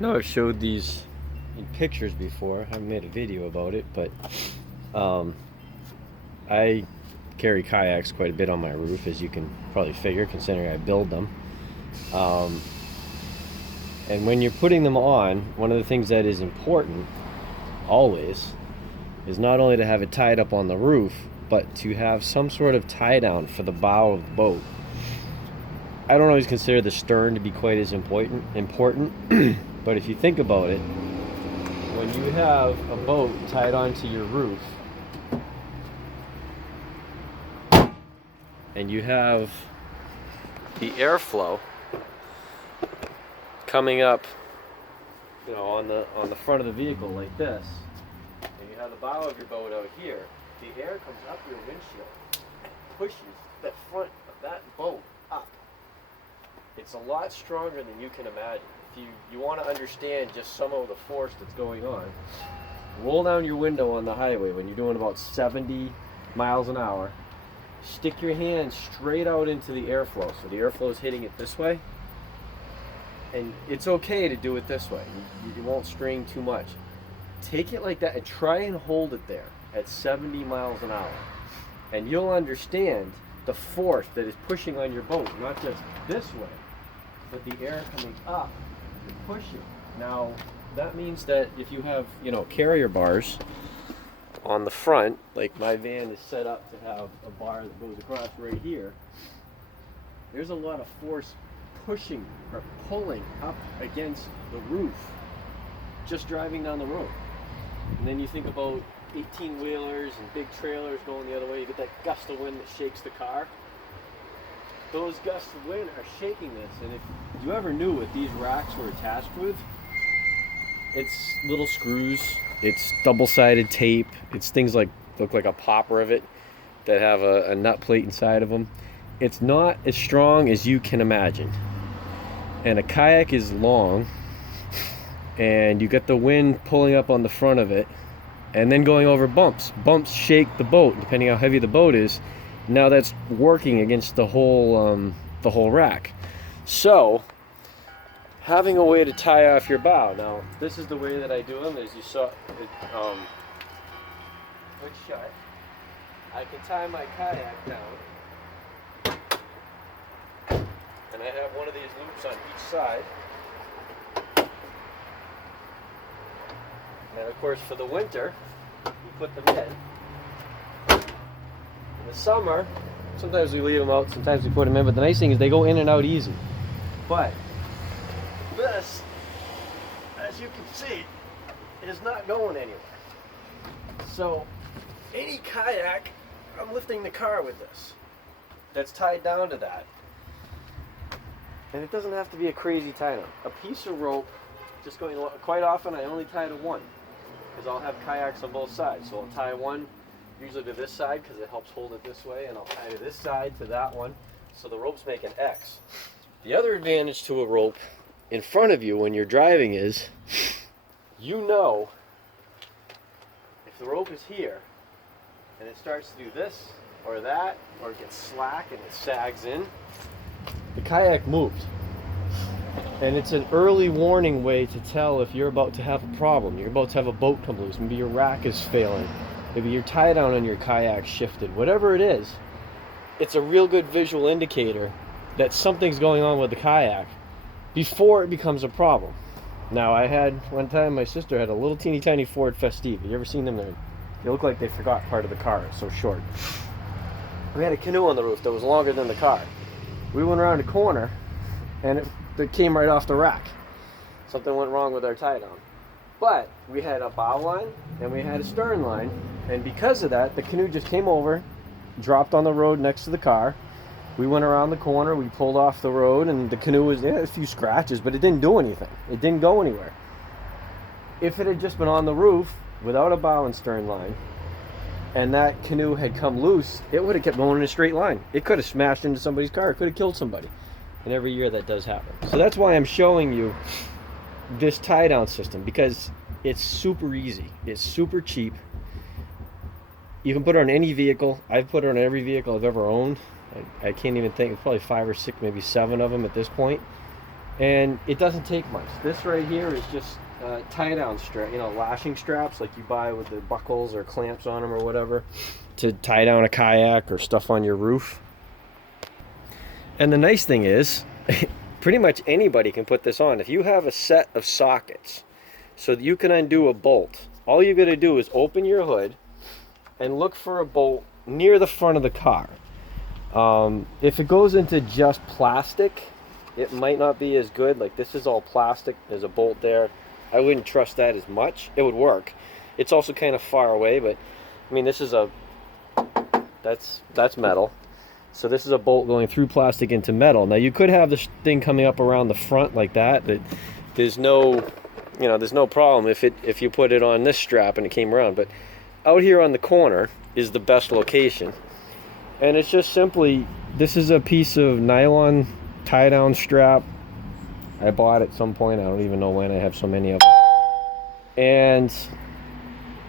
No, I've showed these in pictures before. I haven't made a video about it, but um, I carry kayaks quite a bit on my roof, as you can probably figure, considering I build them. Um, and when you're putting them on, one of the things that is important, always, is not only to have it tied up on the roof, but to have some sort of tie down for the bow of the boat. I don't always consider the stern to be quite as important, but if you think about it, when you have a boat tied onto your roof and you have the airflow coming up, on the front of the vehicle like this, and you have the bow of your boat out here, the air comes up your windshield and pushes the front of that boat up. It's a lot stronger than you can imagine. If you want to understand just some of the force that's going on, roll down your window on the highway when you're doing about 70 miles an hour, stick your hand straight out into the airflow, so the airflow is hitting it this way, and it's okay to do it this way. You won't strain too much. Take it like that and try and hold it there at 70 miles an hour, and you'll understand the force that is pushing on your boat, not just this way, but the air coming up to push it. Now, that means that if you have, carrier bars on the front, like my van is set up to have a bar that goes across right here, there's a lot of force pushing or pulling up against the roof just driving down the road. And then you think about 18-wheelers and big trailers going the other way, you get that gust of wind that shakes the car. Those gusts of wind are shaking this, and if you ever knew what these racks were attached with, it's little screws, it's double-sided tape, it's things like look like a pop rivet that have a nut plate inside of them. It's not as strong as you can imagine. And a kayak is long, and you get the wind pulling up on the front of it, and then going over bumps. Bumps shake the boat, depending how heavy the boat is. Now that's working against the whole rack. So, having a way to tie off your bow. Now, this is the way that I do them. As you saw, quick shot. I can tie my kayak down, and I have one of these loops on each side. And of course, for the winter, we put them in. In the summer, sometimes we leave them out, sometimes we put them in, but the nice thing is they go in and out easy. But this, as you can see, is not going anywhere. So any kayak, I'm lifting the car with this, that's tied down to that. And it doesn't have to be a crazy tie down. A piece of rope, just going, quite often I only tie to one, because I'll have kayaks on both sides. So I'll tie one usually to this side because it helps hold it this way, and I'll tie to this side to that one, so the ropes make an X. The other advantage to a rope in front of you when you're driving is, if the rope is here and it starts to do this or that, or it gets slack and it sags in, the kayak moved. And it's an early warning way to tell if you're about to have a problem. You're about to have a boat come loose. Maybe your rack is failing. Maybe your tie down on your kayak shifted. Whatever it is, it's a real good visual indicator that something's going on with the kayak before it becomes a problem. Now, I had one time, my sister had a little teeny tiny Ford Festiva. You ever seen them? They look like they forgot part of the car. It's so short. We had a canoe on the roof that was longer than the car. We went around a corner, and it came right off the rack. Something went wrong with our tie down. But we had a bow line and we had a stern line, and because of that, the canoe just came over, dropped on the road next to the car. We went around the corner, we pulled off the road, and the canoe was, a few scratches, but it didn't do anything. It didn't go anywhere. If it had just been on the roof without a bow and stern line, and that canoe had come loose, it would have kept going in a straight line. It could have smashed into somebody's car. It could have killed somebody. And every year that does happen. So that's why I'm showing you this tie down system, because it's super easy. It's super cheap. You can put it on any vehicle. I've put it on every vehicle I've ever owned. I can't even think, probably 5 or 6, maybe 7 of them at this point. And it doesn't take much. This right here is just tie down strap, lashing straps like you buy with the buckles or clamps on them or whatever to tie down a kayak or stuff on your roof. And the nice thing is, pretty much anybody can put this on. If you have a set of sockets so that you can undo a bolt, all you gotta do is open your hood and look for a bolt near the front of the car. If it goes into just plastic, it might not be as good. Like this is all plastic, there's a bolt there. I wouldn't trust that as much. It would work. It's also kind of far away, but I mean, this is that's metal. So this is a bolt going through plastic into metal. Now you could have this thing coming up around the front like that. There's no problem if you put it on this strap and it came around. But out here on the corner is the best location. And it's just simply, this is a piece of nylon tie down strap. I bought at some point, I don't even know when, I have so many of them. And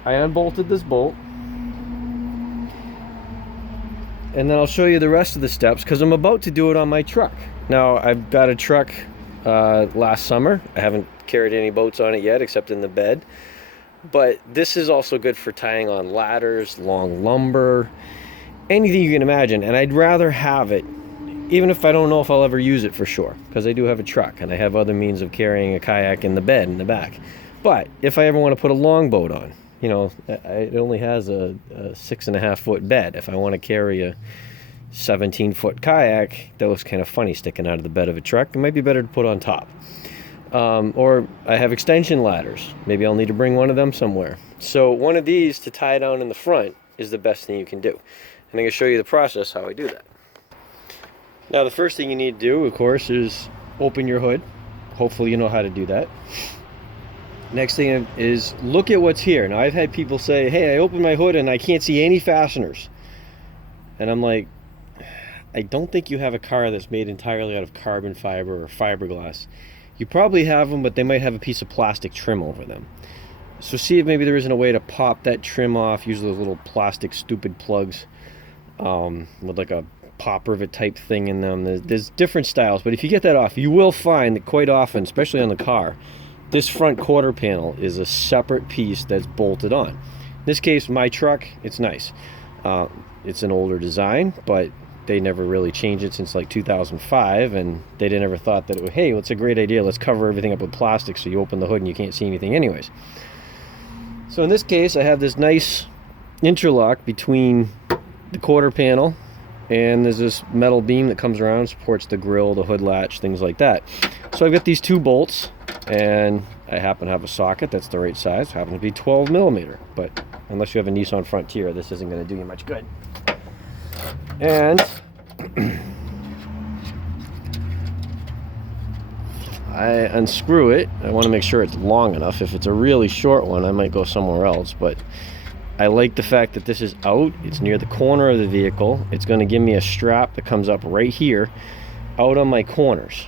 I unbolted this bolt. And then I'll show you the rest of the steps because I'm about to do it on my truck. Now, I've got a truck last summer. I haven't carried any boats on it yet except in the bed. But this is also good for tying on ladders, long lumber, anything you can imagine. And I'd rather have it, even if I don't know if I'll ever use it for sure, because I do have a truck and I have other means of carrying a kayak in the bed in the back. But if I ever want to put a longboat on, it only has a 6.5 foot bed. If I want to carry a 17-foot kayak, that looks kind of funny sticking out of the bed of a truck. It might be better to put on top. Or I have extension ladders. Maybe I'll need to bring one of them somewhere. So one of these to tie down in the front is the best thing you can do. And I'm going to show you the process how I do that. Now the first thing you need to do, of course, is open your hood. Hopefully you know how to do that. Next thing is look at what's here. Now I've had people say, hey, I opened my hood and I can't see any fasteners. And I'm like, I don't think you have a car that's made entirely out of carbon fiber or fiberglass. You probably have them, but they might have a piece of plastic trim over them. So see if maybe there isn't a way to pop that trim off. Use those little plastic stupid plugs with like a pop rivet type thing in them. There's different styles, but if you get that off, you will find that quite often, especially on the car, this front quarter panel is a separate piece that's bolted on. In this case, my truck, it's nice. It's an older design, but they never really changed it since like 2005, and they never thought that, hey, it's a great idea, let's cover everything up with plastic so you open the hood and you can't see anything anyways. So in this case, I have this nice interlock between the quarter panel, and there's this metal beam that comes around, supports the grill, the hood latch, things like that. So I've got these two bolts, and I happen to have a socket that's the right size. It happens to be 12 millimeter, but unless you have a Nissan Frontier, this isn't going to do you much good. And I unscrew it. I want to make sure it's long enough. If it's a really short one, I might go somewhere else, but I like the fact that this is out. It's near the corner of the vehicle. It's going to give me a strap that comes up right here out on my corners,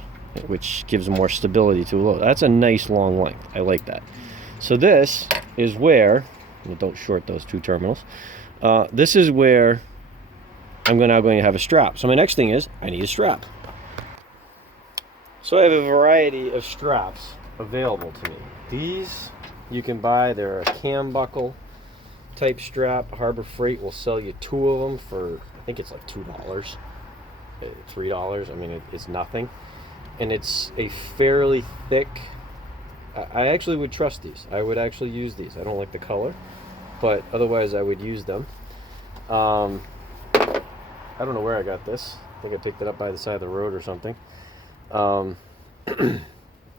which gives more stability to a load. That's a nice long length. I like that. So this is where, well, don't short those two terminals. This is where I'm now going to have a strap. So my next thing is I need a strap. So I have a variety of straps available to me. These you can buy. They're a cam buckle type strap. Harbor Freight will sell you two of them for, I think it's like $2, $3. I mean, it's nothing. And it's a fairly thick, I actually would trust these. I would actually use these. I don't like the color, but otherwise I would use them. I don't know where I got this. I think I picked it up by the side of the road or something.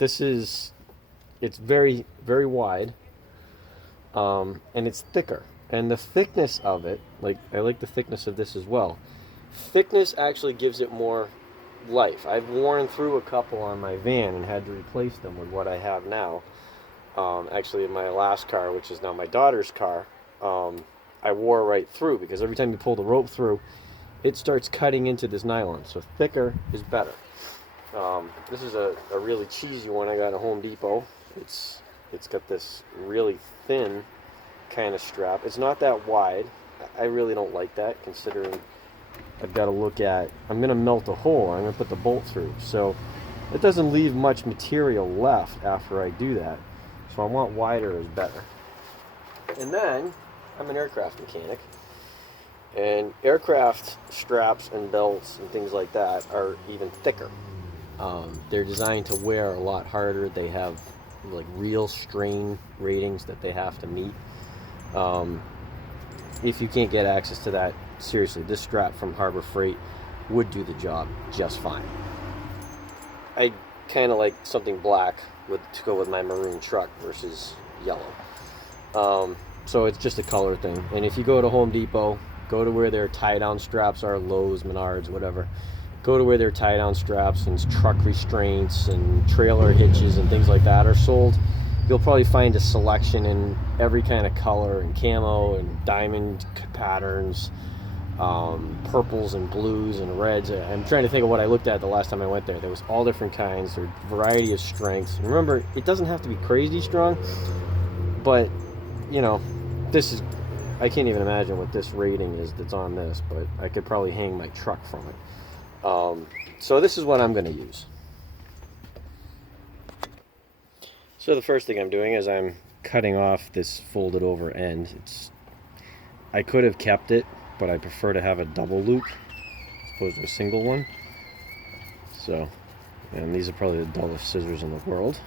It's very, very wide, and it's thicker. And the thickness of it, I like the thickness of this as well. Thickness actually gives it more life. I've worn through a couple on my van and had to replace them with what I have now. Actually, in my last car, which is now my daughter's car, I wore right through because every time you pull the rope through, it starts cutting into this nylon. So thicker is better. This is a really cheesy one I got at Home Depot. It's got this really thin kind of strap. It's not that wide. I really don't like that, considering I've got to look at, I'm going to melt a hole. I'm going to put the bolt through. So it doesn't leave much material left after I do that. So I want wider is better. And then, I'm an aircraft mechanic, and aircraft straps and belts and things like that are even thicker. They're designed to wear a lot harder. They have like real strain ratings that they have to meet. If you can't get access to that, seriously, this strap from Harbor Freight would do the job just fine. I kind of like something black to go with my maroon truck versus yellow. So it's just a color thing. And if you go to Home Depot, go to where their tie-down straps are, Lowe's, Menards, whatever. Go to where their tie-down straps and truck restraints and trailer hitches and things like that are sold. You'll probably find a selection in every kind of color and camo and diamond patterns, purples and blues and reds. I'm trying to think of what I looked at the last time I went there. There was all different kinds, or variety of strengths. And remember, it doesn't have to be crazy strong, but you know, this is, I can't even imagine what this rating is that's on this, but I could probably hang my truck from it. So this is what I'm going to use. So the first thing I'm doing is I'm cutting off this folded over end. I could have kept it, but I prefer to have a double loop as opposed to a single one. So, and these are probably the dullest scissors in the world.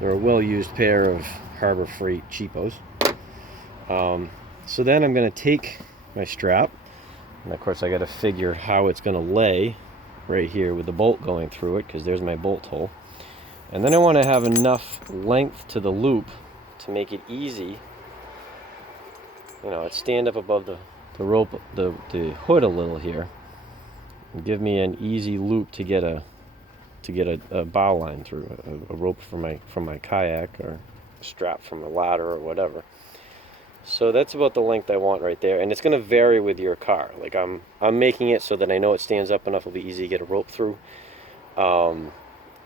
They're a well-used pair of Harbor Freight cheapos. So then I'm going to take my strap, and of course I got to figure how it's going to lay right here with the bolt going through it, because there's my bolt hole. And then I want to have enough length to the loop to make it easy. You know, it's stand up above the rope, the hood a little here, and give me an easy loop to get a bow line through, a rope from my kayak, or a strap from a ladder or whatever. So that's about the length I want right there, and it's going to vary with your car. Like I'm making it so that I know it stands up enough, it'll be easy to get a rope through.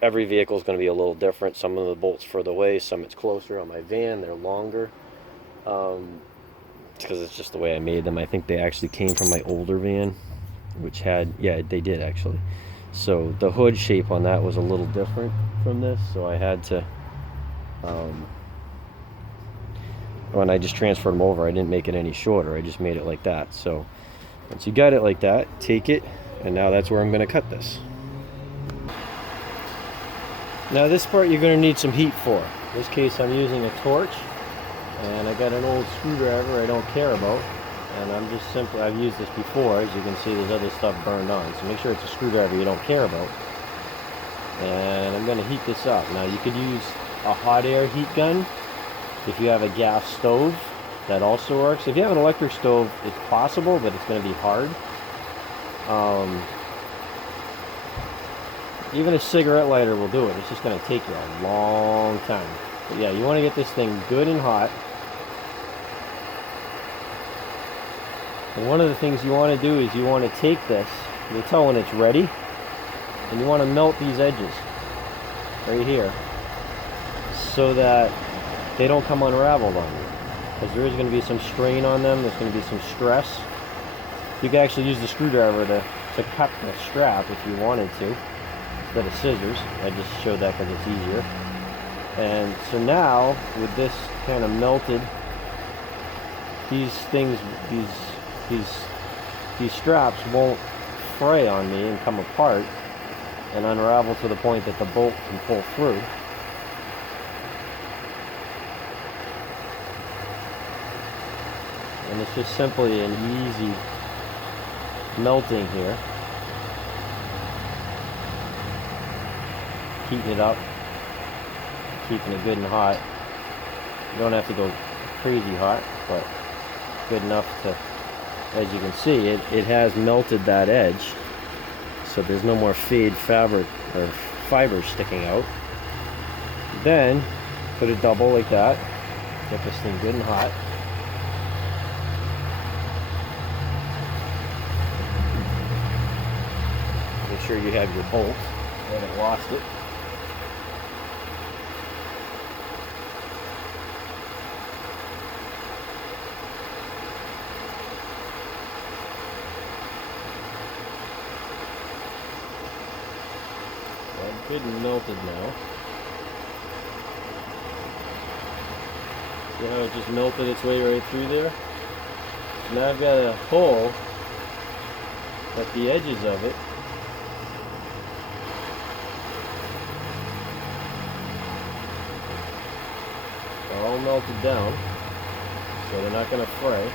Every vehicle is going to be a little different. Some of the bolts further away, some it's closer. On my van, they're longer. It's because it's just the way I made them. I think they actually came from my older van, which had, yeah, they did actually. So the hood shape on that was a little different from this, so I had to, when I just transferred them over, I didn't make it any shorter. I just made it like that. So once you got it like that, take it, and now that's where I'm going to cut this. Now this part you're going to need some heat for. In this case I'm using a torch, and I got an old screwdriver I don't care about, and I'm just simply, I've used this before, as you can see there's other stuff burned on, so make sure it's a screwdriver you don't care about. And I'm going to heat this up. Now you could use a hot air heat gun if you have a gas stove, that also works. If you have an electric stove, it's possible, but it's going to be hard. Even a cigarette lighter will do it. It's just going to take you a long time. But yeah, you want to get this thing good and hot. And one of the things you want to do is you want to take this, you'll tell when it's ready, and you want to melt these edges right here so that they don't come unraveled on you, because there is going to be some strain on them. There's going to be some stress. You can actually use the screwdriver to cut the strap if you wanted to, instead of scissors. I just showed that because it's easier. And so now with this kind of melted, these things, these straps won't fray on me and come apart and unravel to the point that the bolt can pull through. And it's just simply an easy melting here. Heating it up, keeping it good and hot. You don't have to go crazy hot, but good enough to, as you can see, it has melted that edge, so there's no more fade fabric or fibers sticking out. Then put it double like that, get this thing good and hot. Make sure you have your bolt. I haven't lost it. good and melted now. See how it just melted its way right through there? So now I've got a hole at the edges of it. They're all melted down, so they're not going to fray.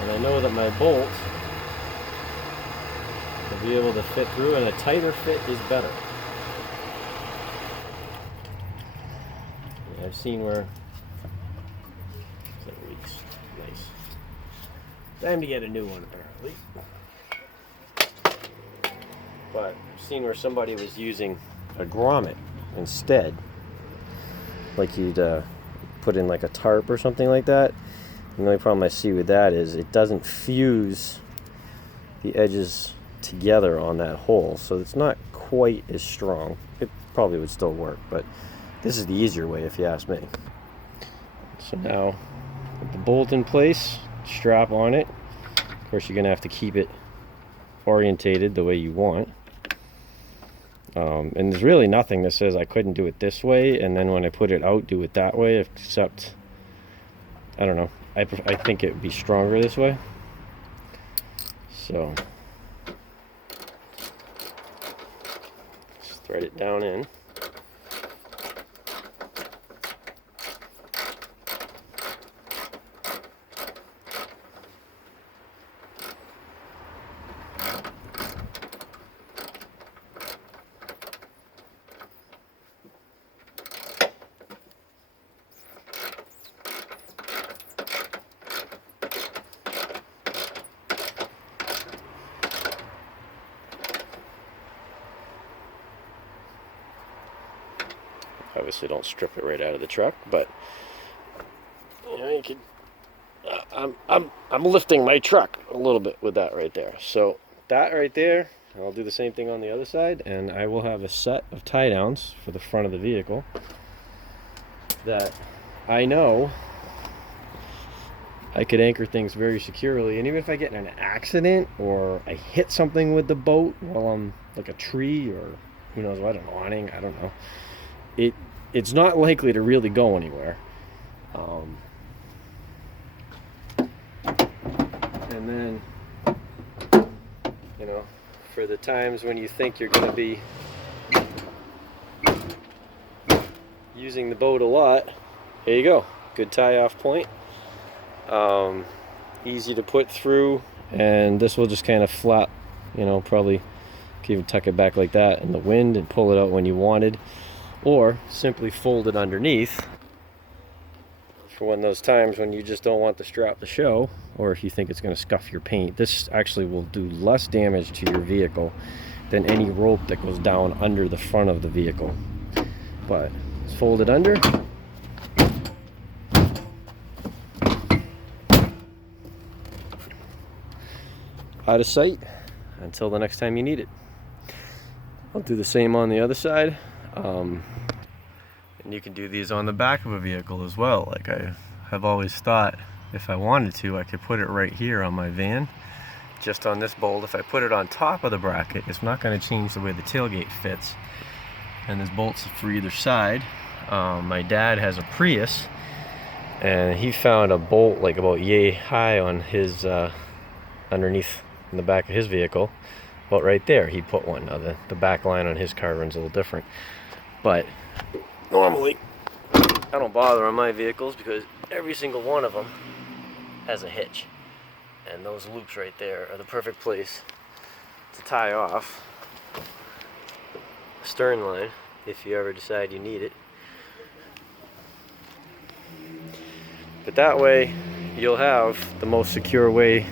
And I know that my bolts will be able to fit through, and a tighter fit is better. Yeah, I've seen where that reads nice. Time to get a new one, apparently. But I've seen where somebody was using a grommet instead, like you'd put in like a tarp or something like that. And the only problem I see with that is it doesn't fuse the edges together on that hole, so it's not quite as strong. It probably would still work, but this is the easier way if you ask me. So now put the bolt in place, strap on it. Of course you're gonna have to keep it orientated the way you want. And there's really nothing that says I couldn't do it this way, and then when I put it out, do it that way, except, I don't know, I think it would be stronger this way. So, just thread it down in. Obviously don't strip it right out of the truck, but you know, you could I'm lifting my truck a little bit with that right there. So that right there, I'll do the same thing on the other side, and I will have a set of tie downs for the front of the vehicle that I know I could anchor things very securely. And even if I get in an accident or I hit something with the boat while I'm like a tree, or who knows what, an awning, I don't know, it's not likely to really go anywhere. And then, you know, for the times when you think you're going to be using the boat a lot, here you go. Good tie-off point. Easy to put through, and this will just kind of flap, you know, probably can even tuck it back like that in the wind and pull it out when you wanted, or simply fold it underneath for one of those times when you just don't want the strap to show, or if you think it's going to scuff your paint. This actually will do less damage to your vehicle than any rope that goes down under the front of the vehicle. But it's folded under. Out of sight until the next time you need it. I'll do the same on the other side. And you can do these on the back of a vehicle as well. Like I have always thought, if I wanted to, I could put it right here on my van, just on this bolt. If I put it on top of the bracket, it's not going to change the way the tailgate fits. And there's bolts for either side. My dad has a Prius, and he found a bolt like about yay high on his underneath in the back of his vehicle. Well, right there he put one. Now the back line on his car runs a little different, but normally I don't bother on my vehicles because every single one of them has a hitch, and those loops right there are the perfect place to tie off the stern line if you ever decide you need it. But that way you'll have the most secure way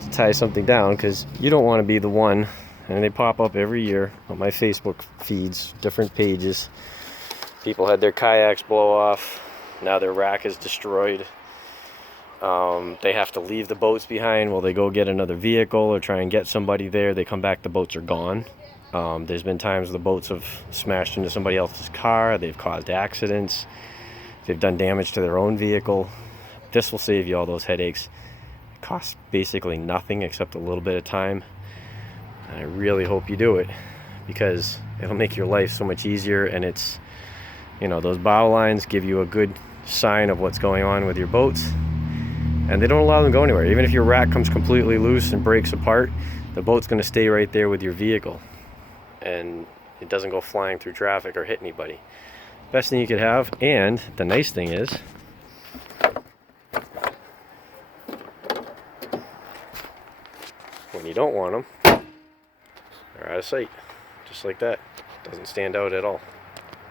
to tie something down, because you don't want to be the one, and they pop up every year on my Facebook feeds, different pages. People had their kayaks blow off, now their rack is destroyed. They have to leave the boats behind while they go get another vehicle or try and get somebody there. They come back, the boats are gone. There's been times the boats have smashed into somebody else's car, they've caused accidents, they've done damage to their own vehicle. This will save you all those headaches. It costs basically nothing except a little bit of time. And I really hope you do it, because it'll make your life so much easier. And it's, you know, those bow lines give you a good sign of what's going on with your boats, and they don't allow them to go anywhere. Even if your rack comes completely loose and breaks apart, the boat's going to stay right there with your vehicle, and it doesn't go flying through traffic or hit anybody. Best thing you could have. And the nice thing is, when you don't want them, they're out of sight, just like that. Doesn't stand out at all.